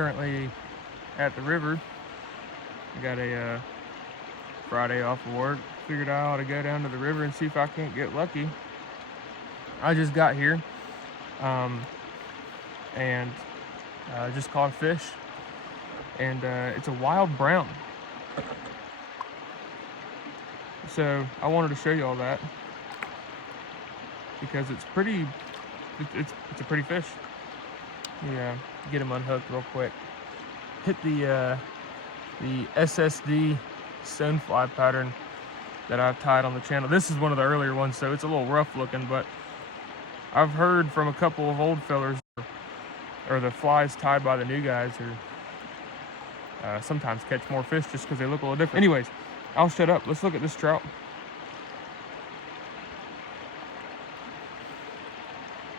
currently at the river. I got a Friday off of work. Figured I ought to go down to the river and see if I can't get lucky. I just got here and just caught a fish, and it's a wild brown. So I wanted to show you all that because it's pretty. It's a pretty fish. Yeah, get him unhooked real quick. Hit the SSD stonefly pattern that I've tied on the channel. This is one of the earlier ones, so it's a little rough looking, but I've heard from a couple of old fellers, or the flies tied by the new guys, or sometimes catch more fish just because they look a little different. Anyways, I'll shut up. Let's look at this trout.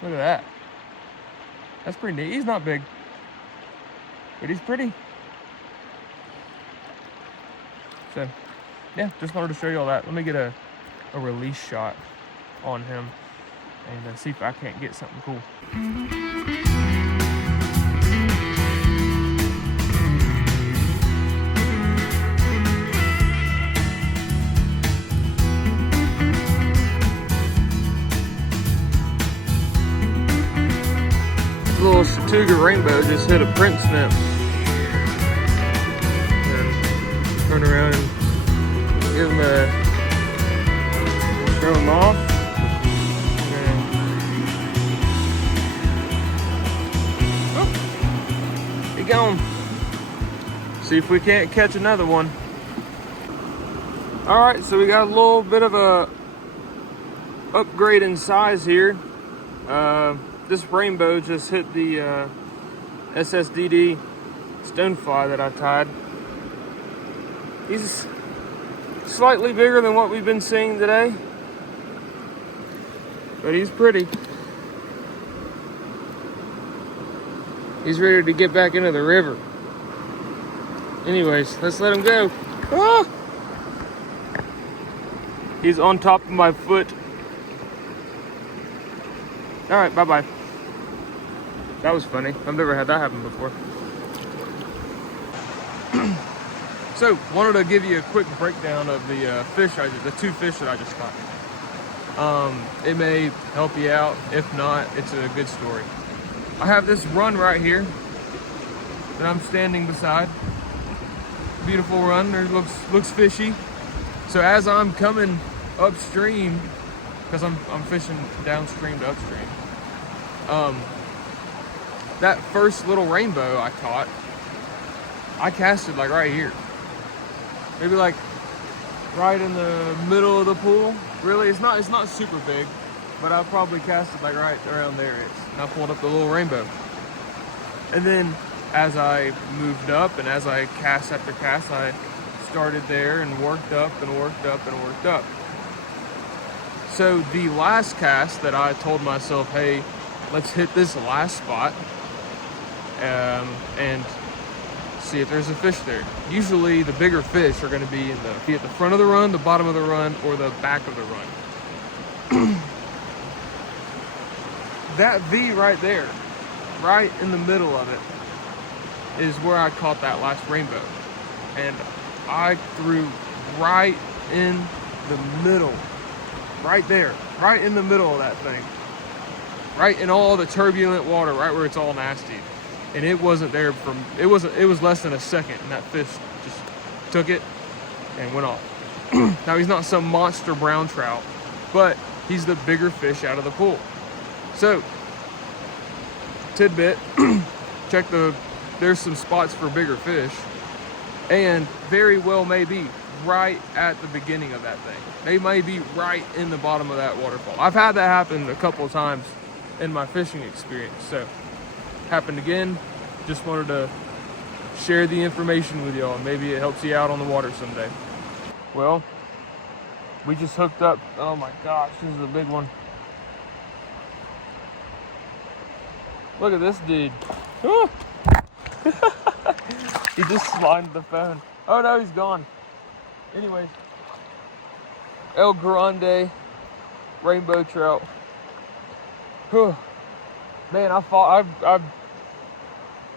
Look at that. That's pretty neat. He's not big, but he's pretty. So, yeah, just wanted to show you all that. Let me get a release shot on him and see if I can't get something cool. Little Satuga rainbow just hit a print snap. Turn around and give him show him off. Oh, he gone. See if we can't catch another one. All right, so we got a little bit of a upgrade in size here. This rainbow just hit the SSDD stonefly that I tied. He's slightly bigger than what we've been seeing today, but he's pretty. He's ready to get back into the river. Anyways, let's let him go. Ah! He's on top of my foot. All right, bye-bye. That was funny. I've never had that happen before. So, wanted to give you a quick breakdown of the the two fish that I just caught. It may help you out. If not, it's a good story. I have this run right here that I'm standing beside. Beautiful run. There looks fishy. So as I'm coming upstream, because I'm fishing downstream to upstream, that first little rainbow I caught, I casted like right here. Maybe like right in the middle of the pool. Really, it's not super big, but I probably casted like right around there. And I pulled up the little rainbow. And then as I moved up and as I cast after cast, I started there and worked up and worked up and worked up. So the last cast that I told myself, hey, let's hit this last spot and see if there's a fish there. Usually the bigger fish are going to be at the front of the run, the bottom of the run, or the back of the run. That V right there, right in the middle of it, is where I caught that last rainbow. And I threw right in the middle, right there, right in the middle of that thing. Right in all the turbulent water, right where it's all nasty. And it wasn't there it was less than a second, and that fish just took it and went off. Now he's not some monster brown trout, but he's the bigger fish out of the pool. So, tidbit, there's some spots for bigger fish, and very well may be right at the beginning of that thing. They may be right in the bottom of that waterfall. I've had that happen a couple of times in my fishing experience. So, happened again. Just wanted to share the information with y'all. Maybe it helps you out on the water someday. Well, we just hooked up. Oh my gosh, this is a big one. Look at this dude. Oh. He just slimed the phone. Oh no, he's gone. Anyways, El Grande rainbow trout. Whew. Man,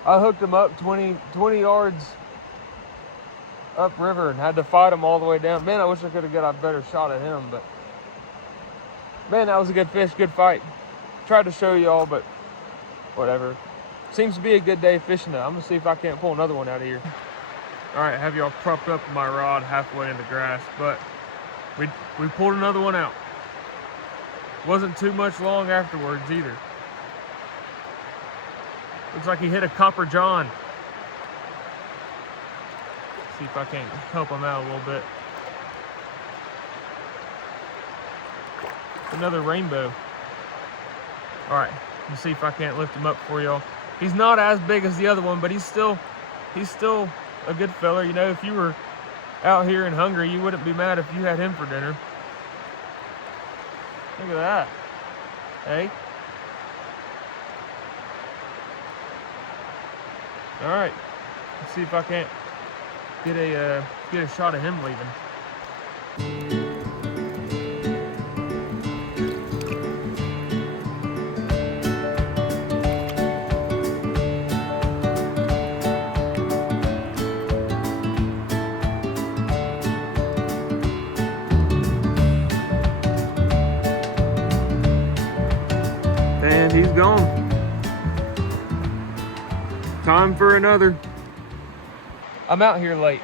I hooked him up 20 yards upriver and had to fight him all the way down. Man, I wish I could have got a better shot at him, but man, that was a good fish, good fight. Tried to show y'all, but whatever. Seems to be a good day fishing though. I'm gonna see if I can't pull another one out of here. All right, have y'all propped up my rod halfway in the grass, but we pulled another one out. Wasn't too much long afterwards either. Looks like he hit a copper john. See if I can't help him out a little bit. Another rainbow. All right, let's see if I can't lift him up for y'all. He's not as big as the other one, but he's still a good fella. You know, if you were out here and hungry, you wouldn't be mad if you had him for dinner. Look at that. Hey. All right, let's see if I can't get a shot of him leaving. And he's gone. Time for another. I'm out here late,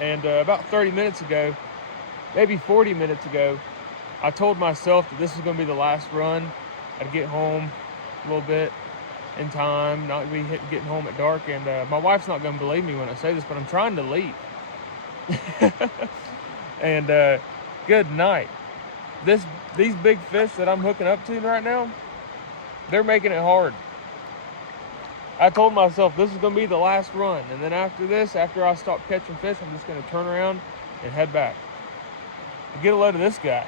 and about 30 minutes ago, maybe 40 minutes ago, I told myself that this was going to be the last run. I'd get home a little bit in time, not be getting home at dark, and my wife's not going to believe me when I say this, but I'm trying to leave. And good night. These big fish that I'm hooking up to right now, they're making it hard. I told myself this is going to be the last run, and then after this, after I stop catching fish, I'm just going to turn around and head back. Get a load of this guy.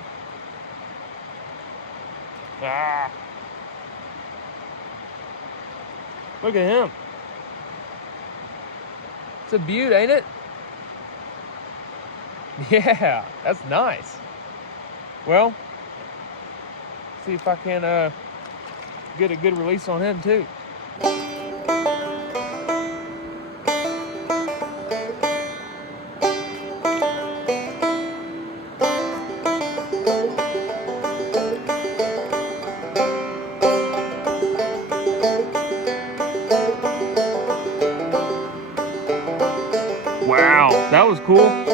Ah. Look at him. It's a beaut, ain't it? Yeah, that's nice. Well, see if I can get a good release on him too. Wow, that was cool.